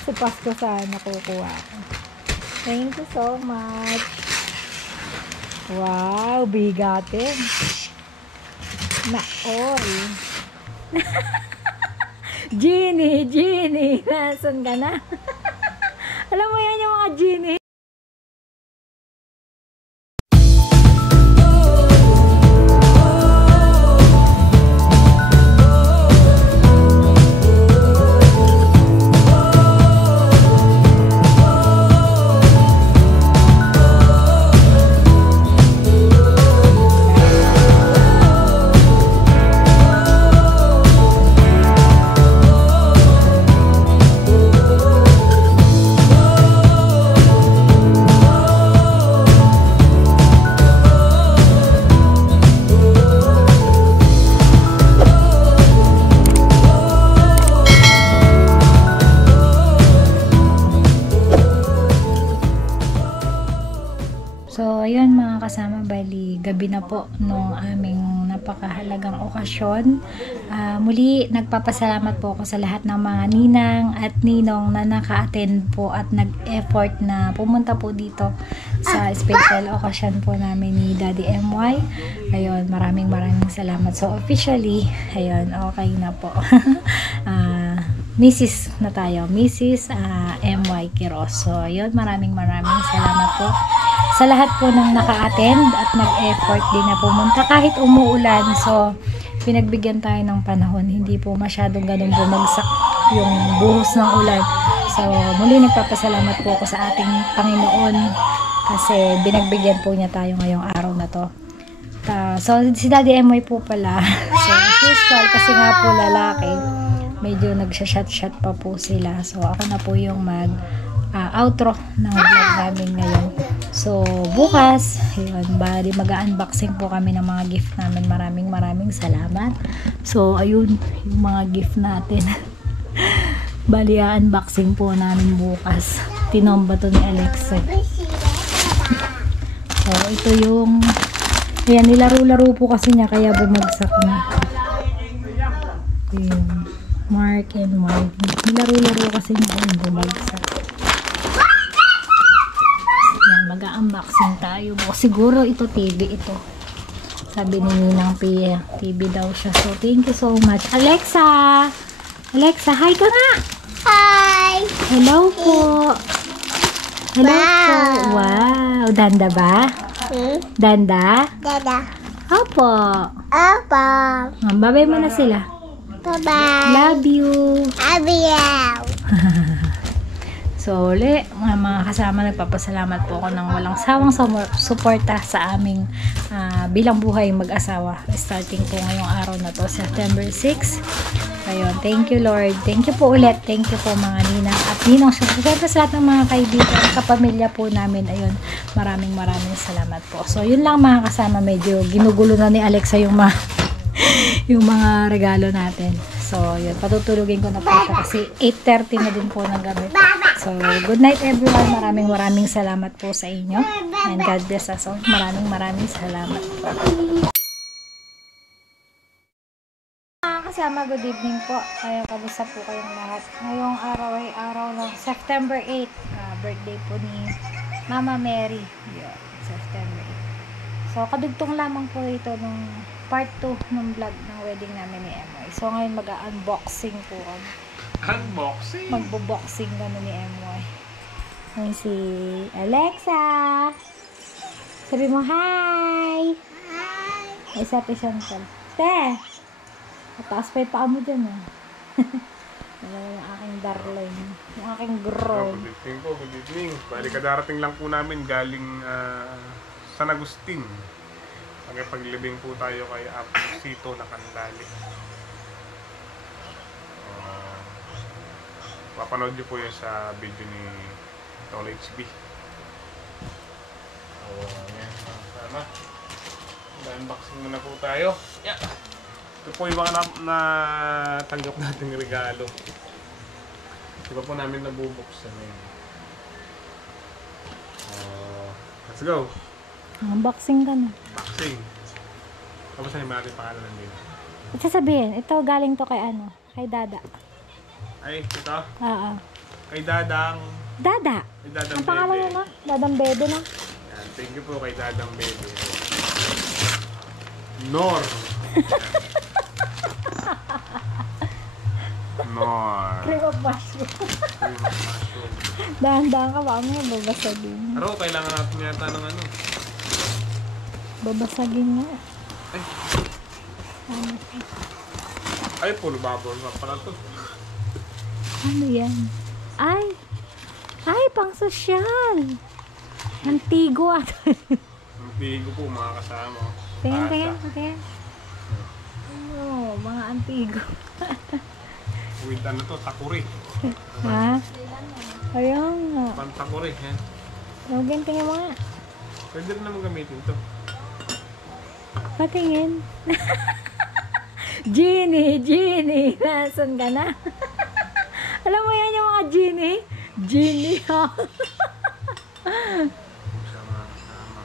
Sa Pasko sana kukuha ko. Thank you so much. Wow, bigatin. Na all. Genie, nasan ka na? Alam mo yan yung mga genie. So, ayun mga kasama, bali, gabi na po nung aming napakahalagang okasyon. Muli, nagpapasalamat po ako sa lahat ng mga ninang at ninong na naka-attend po at nag-effort na pumunta po dito sa special okasyon po namin ni Daddy MY. Ayun, maraming salamat. So, officially, ayun, okay na po. Mrs. na tayo, Mrs. MY Quiroz. So, ayun, maraming salamat po sa lahat po ng naka-attend at nag-effort din na pumunta kahit umuulan. So, pinagbigyan tayo ng panahon. Hindi po masyadong ganun bumagsak yung buhos ng ulan. So, muli nagpapasalamat po ako sa ating Panginoon kasi binagbigyan po niya tayo ngayong araw na to. So, si Daddy MY po pala. So, usual kasi nga po lalaki. Medyo nagsha-shot pa po sila. So, ako na po yung outro ng vlog namin ngayon. So, bukas, yun, bali mag-unboxing po kami ng mga gift namin. Maraming salamat. So, ayun, yung mga gift natin. Bali, unboxing po namin bukas. Tinomba to ni Alexa. So, ito yung, ayan, nilaro-laro po kasi niya, kaya bumagsak na. Ayan, Mark and Marty. Nilaro-laro kasi niya, kaya bumagsak. Mag-unboxing tayo. Siguro ito TV ito. Sabi ni Ninang Pia, TV daw siya. So, thank you so much. Alexa! Alexa, hi ka nga! Hi! Hello po! Hello po! Wow! Danda ba? Danda? Dada. Opo! Opo. Babay mo na sila. Bye-bye. Love you! Abiyaw. So, mga kasama, nagpapasalamat po ako ng walang sawang suporta sa aming bilang buhay mag-asawa. Starting po ngayong araw na to, September 6. Ayun, thank you Lord. Thank you po ulit. Thank you po mga ninang at ninong. Siyempre sa lahat ng mga kaibigan, kapamilya po namin. Ayun, maraming salamat po. So, yun lang mga kasama. Medyo ginugulo na ni Alexa yung mga regalo natin. So, yun. Patutulugin ko na po siya kasi 8:30 na din po ng gabi. So, good night everyone. Maraming salamat po sa inyo. And God bless us all. Maraming salamat po. Mga kasama, good evening po. Ayun, kamusta po kayong lahat? Ngayong araw ay araw ng September 8. Birthday po ni Mama Mary. Yun, September 8. So, kadugtong lamang po ito nung part 2 ng vlog ng wedding namin ni MY. So, ngayon mag-unboxing po kami. Unboxing? Magbo-boxing kami ni MY. Ngayon si Alexa. Sabi mo, hi! Hi! Isa pa siyang tal. Te! Mataas pa yung paa mo dyan, eh. Dalawa yung aking darling. Yung aking girl. Good evening po, good evening. Bali kadarating lang po namin galing San Agustin. Paglibing po tayo kay Apusito na Kandali. Papanood nyo po yun sa video ni Tol HB. Yan. Sana. Unboxing muna po tayo. Yeah. Ito po yung mga natanggap nating regalo. Diba po namin nabubuksan yun. Let's go! Unboxing ka na. Unboxing. Tapos na yung mga pangalan nandito. At sasabihin, ito galing to kay Dada. Ay, ito? Oo. Kay Dadang. Dada. Kay Dadang Ang pangalan Bebe. mo na? Dadang Bebe na. Yan, thank you po kay Dadang Bebe. Nor. Nor. Cream of mushroom. Cream of mushroom. Dahan-dahan ka, baka mga babasagin. Pero kailangan natin yata ng ano. Babasagin nga. Ay. Ay, puro babaw na pala to. Ano yan? Ay! Ay, pang sosyal! Antigo at. Ang tigo po mga kasama. Tingin, Asa. tingin, tingin. Oh, mga antigo. With ano to, takuri. Ha? Ayun nga. Pantakuri, yan. Login, tingin mo nga. Pwede rin naman gamitin to. Patingin. Genie, Genie. Nasaan ka na? Alam mo yan yung mga Genie? Genie, ha? Sama, sama.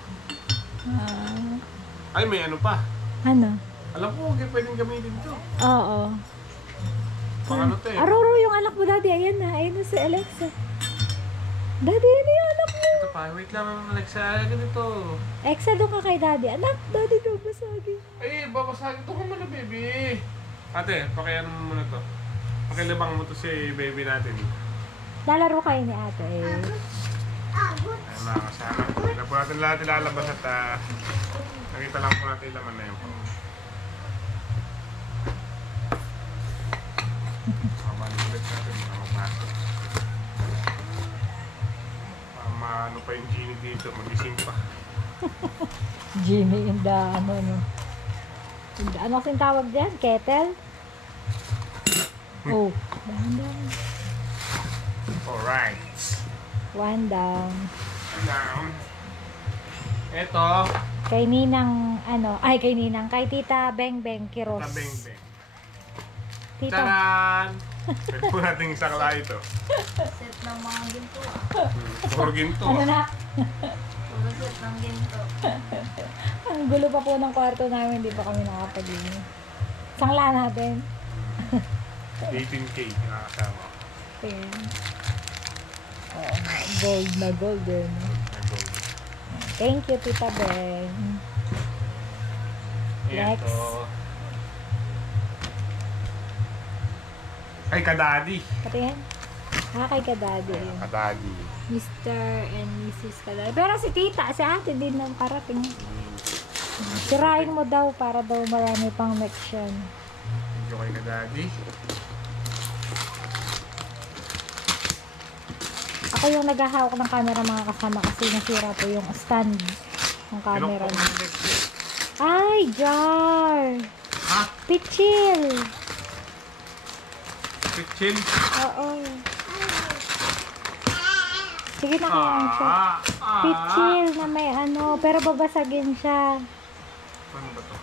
Ah, Ay, may ano pa. ano? Alam ko, okay, pwedeng gamitin to. Oo. Pang ano to eh. Aroro yung anak mo, Daddy. Ayan na. Ayan na si Alexa. Daddy, ano yung anak mo? Ito pa, wait lang, Alexa. Ganito. Exa, doon ka kay Daddy. Anak, Daddy, doon basagin. Ay, babasagin to ka muna, baby. Ate, pakiano mo muna to. Pakilabang mo to si baby natin. Lalaro kayo ni ate. Ay, mga kasama. Hindi na po natin lahat ilalabas at nakita lang po natin yung laman na yun po. Mabalik ulit natin, mga mapasok. Ano pa yung genie dito, magising pa. Jimmy in the, ano. Ano kasing tawag dyan? Kettle? Oh, dahan-dahan. Alright. One down. Down. Ito, Kay Ninang, kay Ninang, kay Tita Beng Beng Kiros. tabeng-beng. Tita, Charan! Pwede po natin isakla ito. Set ng mga ginto. Puro ginto. ano na? Puro set ng ginto. Ang gulo pa po ng kwarto namin, hindi pa kami nakapag-inis. Sangla natin. 18K nakakasama. Ayan. Oo nga, gold na gold eh. No? Thank you, Tita Beng. Next. Ito. Ay, kadadi. Patingin. Kay Kadadi. Ayun. Kadadi. Mr. and Mrs. Kadadi. Pero si Tita, si ate din nang parating. Sirain mo daw para daw marami pang next yan. Thank you kay kadadi. Ako yung naghahawak ng camera mga kasama kasi nasira po yung stand ng camera. Pinok niya. next. Ay, jar! Ha? Pichil! Kitchen? Oo. Sige na kaya siya. Ah! Pichil na may pero babasagin siya. Ano ba to?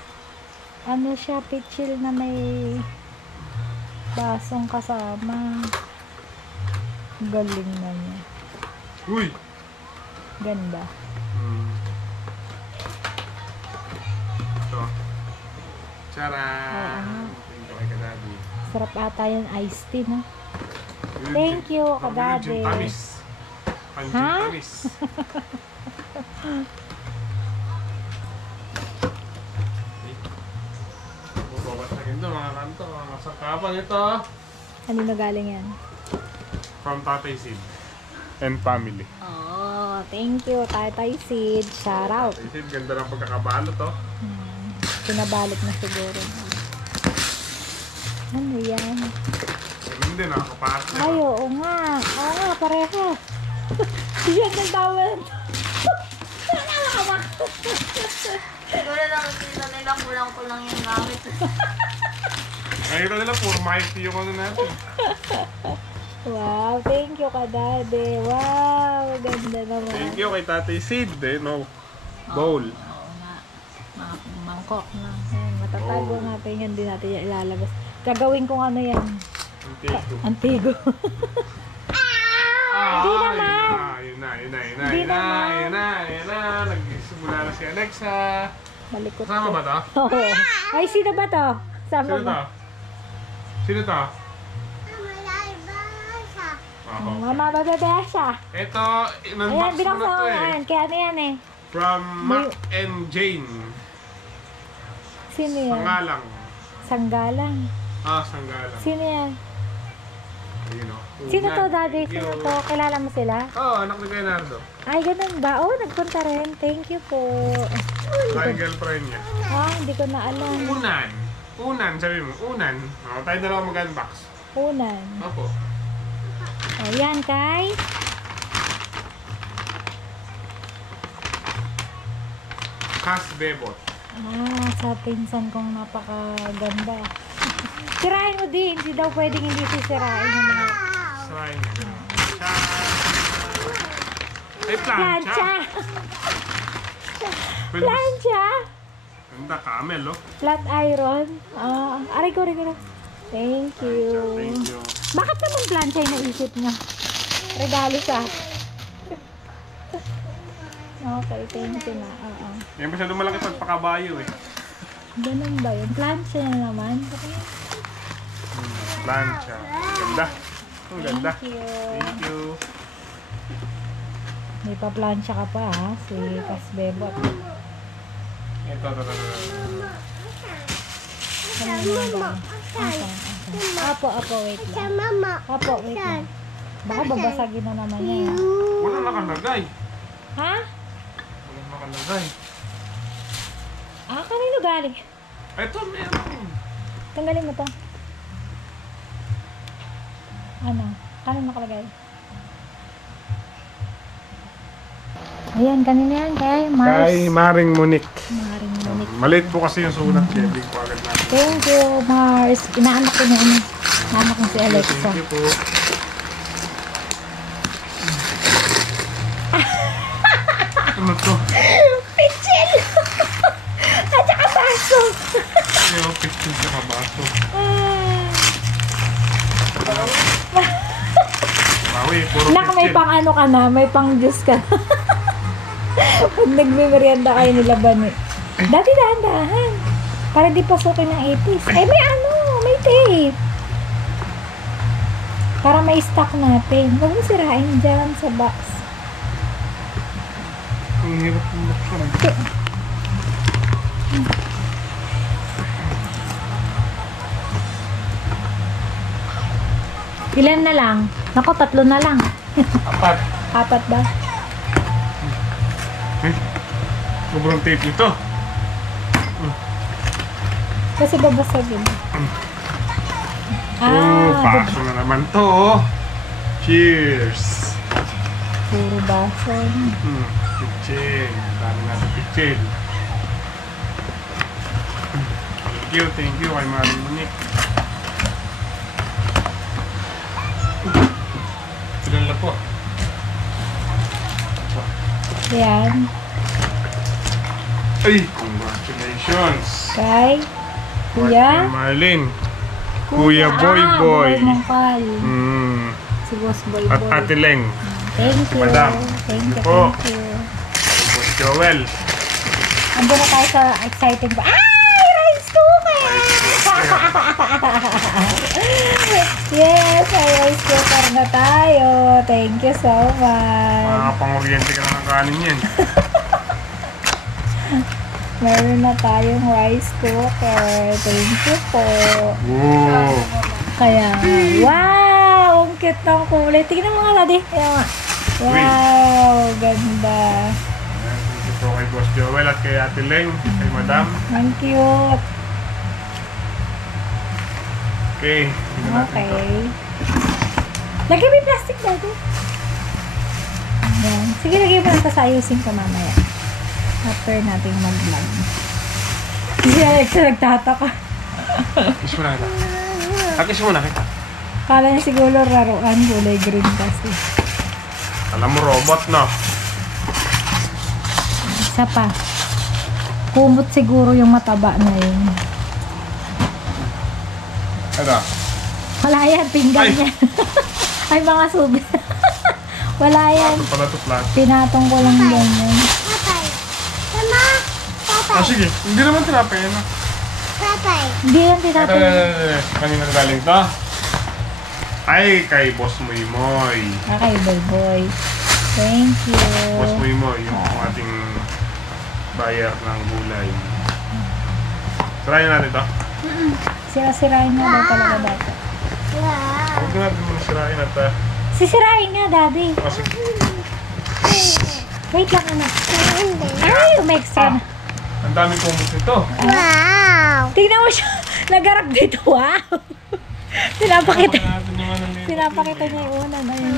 Ano siya, pichil na may basong kasama. Galing na niya. Uy! Ganda. Ito. Charan! Oo. Thank you kay kadadi. Sarap ata yung iced tea, no? Thank you, kadadi. Panjin tamis. Panjin Ha? tamis. Bubabasagin ito mga kanto. Mga masakapan ito. Kanino galing yan? From Tatay Sid and family. Oh, thank you, Tatay Sid. Shout out. Tatay Sid, ganda ng pagkakabalot to. Pinabalot na siguro. Ano yan? Ganun din, nakakapasok. Ay, oo nga. Oo nga, pareho. Yan ang tawag. Siguro nakikita nila kulang-kulang yung gamit. Nakita nila, puro mighty yung ano natin. Wow, thank you, Kadade. Wow, ganda naman. Thank you kay Tatay Sid. No. Bowl. Oo nga. Mga mangkok na. Ayan, matatago Oh. natin yan. Hindi natin yan ilalabas. Gagawin kong ano yan. Antigo. Antigo. Hindi naman. Yun Hindi naman. na. Nagsimula na si Alexa. Malikot Kasama ko. ba to? Oo. Ay, sino ba to? Sama Sino to? ba? Sino to? Malay basa. Oh, Mama, bababa siya. Ito, Ayan, in-unbox mo binuksan na to ko eh. yan. Kaya ano yan eh. From Mac and Jane. Sino yan? Sangalang. Sanggalang. Sangalang. Sino yan? Ayun o. Sino to, Daddy? Sino to? Kilala mo sila? Anak ni Leonardo. Ay, ganun ba? Oh, nagpunta rin. Thank you po. Saka yung girlfriend niya. Hindi ko na alam. Unan, sabi mo. Unan. Tayo na lang mag-unbox. Unan. Opo. Ayan, kay. Kas Bebot. Sa pinsan kong napakaganda. Sirain mo din. Hindi daw pwedeng hindi sisirain yung mga Sarayin niya. Ay, plancha. plancha. Pwede- Plancha. Ganda, camel, oh. Flat iron. Aray ko. Thank you. Thank you. Bakit naman plancha yung naisip niya? Regalo sa Okay, thank you na. Yan masyado malaki pagpakabayo eh. Ganun ba yun? Plancha na naman. Plancha. Ganda. Ang ganda. Thank you. Thank you. May pa-plancha ka pa ha, si Kasbebot. Ito. Apo, wait lang. Mama. Apo, wait lang. Baka babasagin na naman niya. Walang nakalagay. Ha? Walang nakalagay. Kanino galing? Ito, meron. Tanggalin mo to. Ano? Kanino nakalagay? Ayan, kanina yan kay Mars. Kay Maring Monique. Maring Monique. Maliit po kasi yung sulat. Kaya big po agad natin. Thank you, Mars. Inaanak ko na ano. Inaanak ko si Alexa. Thank you po. Ano to? Pichil! At saka baso. Yung picture sa kabaso. Bawi, puro Nak, may picture. pang ano ka na, may pang juice ka na. Pag nagme-merienda kayo nila ba ni? Dati dahan-dahan. Para di pasukin ng ipis. May may tape. Para may stock natin. Huwag mo sirain dyan sa box. Ang hirap ng buksan. Ilan na lang? Nako, 3 na lang. Apat. 4 ba? Sobrang tape nito. Kasi babasagin. Baso na naman to. Oh. Cheers. Puro baso. Pichil. Dami natin pichil. Thank you kay Maring Monique. Ilan na po? Yan. Ay, congratulations. Kay Kuya. Marlene. Kuya Boy Boy. Boy Mongkal. Si Boss Boy At Boy. Ate Leng. Thank you. Madam. Thank you. Po. Thank you. Boss Joel. Ando na tayo sa exciting pa. Ay! Rice cooker! Yes! May rice cooker na tayo. Thank you so much. Makakapang-oriente ka na ng kanin yan. Meron na tayong rice cooker. Thank you po. Wow. Kaya, wow! Ang cute ng kulay. Tingnan mo nga, Daddy. Kaya nga. Wow! Ganda. Thank you po kay Boss Joel at kay Ate Leng, kay Madam. Ang cute. Okay. tingnan natin to. Okay. Lagyan mo yung plastic, Daddy. Ayan. Sige, lagyan mo lang. Tapos ayusin ko mamaya. After natin mag-vlog. Kasi Alexa nagtataka. Kiss mo na kita. Kiss mo na kita. Kala niya siguro laruan. Kulay green kasi. Alam mo, robot, no? Isa pa. Kumot siguro yung mataba na yun. Ano? Wala yan. Pinggan Ay! niya. Ay, mga subi. Wala yan. Ito pala ito flat. Pinatong ko lang ganyan. Tatay. Mama. Tatay. Sige. Hindi naman tinapay yan. Tatay. Hindi yan tinatong. Kanina na galing to? Ay, kay Boss Moy Moy. Okay, boy. Thank you. Boss Moy Moy, yung ating buyer ng gulay. Sirayin natin to. Sira-sirain nga daw talaga dapat. Wow. Huwag natin muna sirain at Sisirain nga, daddy. kasi Wait lang, anak. Ay, may extra na. ang dami kumot nito. Wow. Tingnan mo siya. Nagarap dito. Wow. Pinapakita. Natin yung ano nito. Pinapakita niya yung unan. Ayun.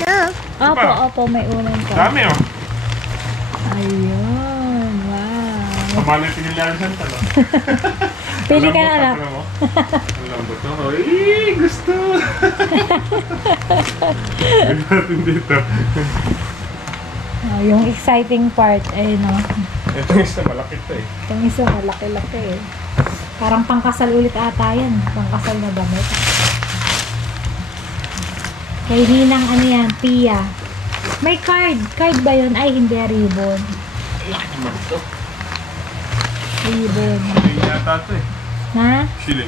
No. Opo, may unan ka. Dami oh. Ayun. Wow. Kamala yung pinilari sa talo. Pili ka na, anak. Ang lambot to. Ay, gusto. Gawin natin dito. Oh, yung exciting part, ayun o. Ito isa, malaki to eh. Itong isa, malaki-laki eh. Parang pangkasal ulit ata yan. Pangkasal na damit. Kay Hinang ano yan, Pia. May card. Card ba yun? Ay, hindi. Ribbon. Laki naman to. Ribbon. Hindi yata to eh. Ha? Chile.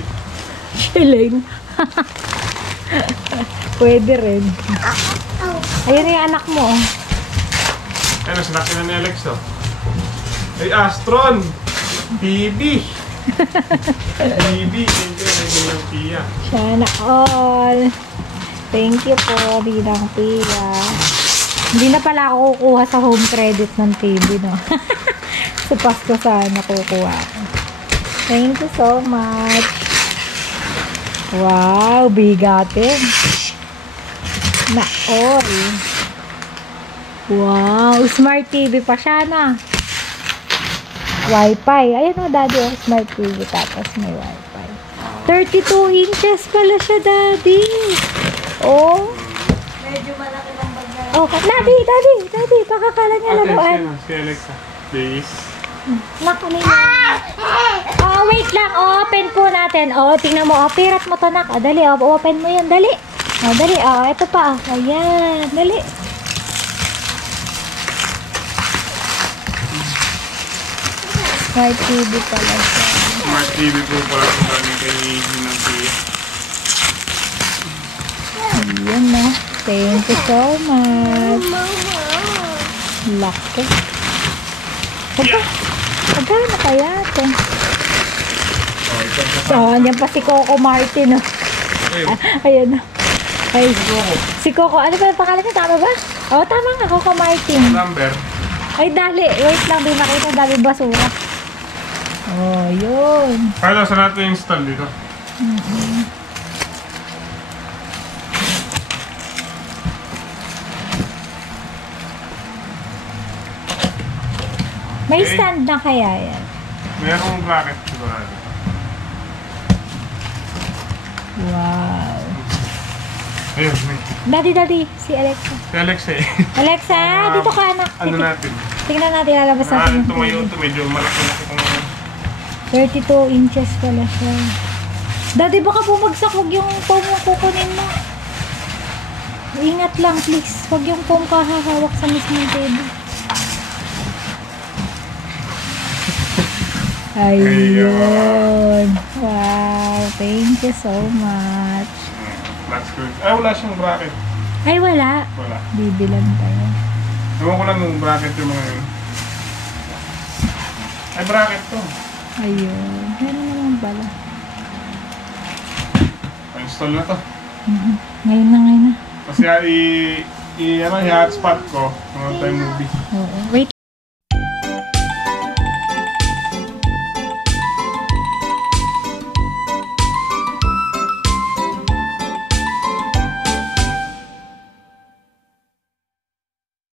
Shilling. Pwede rin. Ayun yung anak mo. Oh. Ayun, sinaki na ni Alex oh. Ay, Astron! BB! BB! Thank you, Ninang Pia. Sana all. Thank you po, Ninang Pia. Hindi na pala ako kukuha sa home credit ng TV, no? Sa Pasko sana kukuha. Thank you so much. Wow, bigatin. Na all. Wow, smart TV pa siya na. Wi-Fi. Ayun o, daddy, oh, smart TV tapos may Wi-Fi. 32 inches pala siya, daddy. Oh. Medyo malaki lang bagay. Oh, daddy, pakakala niya laruan. Si Alexa. Please. Nak, ano yun? Oh, wait lang. Oh, open po natin. Oh, tingnan mo. Oh, pirat mo to, nak. Oh, dali. Oh, open mo yan. Dali. Oh, dali. Oh, ito pa. Oh, ayan. Dali. Smart TV pala siya. Smart TV po pala kung dami kay Ninang Pia. Ayan na. Thank you so much. Laki. Magkano kaya ito? Oh, ito pa. So, andyan pa si Coco Martin. Oh. Ayun. Ayan. Ay, si Coco. Ano ba yung pangalan niya? Tama ba? Oo, tama nga. Coco Martin. Number. Ay, dali. Wait lang. Di nakita. Dali basura. Oh, yun. Kaya saan natin install dito? May Okay. stand na kaya yan. Mayroong bracket sigurado. Wow. Ayun, may. Daddy. Si Alexa. Si Alexa eh. Alexa, dito ka anak. Ano natin? Tingnan natin. Lalabas natin Saan yung tumayo TV. ito? Medyo malaki-laki kung 32 inches pala siya. Daddy, baka bumagsak. Huwag yung foam yung kukunin mo. Ingat lang, please. Huwag yung foam kahahawak sa mismong table. Ayun. Wow. Thank you so much. flat screen. Ay, wala siyang bracket. Ay, wala. Wala. Bibilan tayo. Ewan ko lang yung bracket yung mga yun. Ay, bracket to. Ayun. Meron naman pala. Pa-install na to. Ngayon na. Kasi i-hotspot ko. Mga time movie. Oo. Wait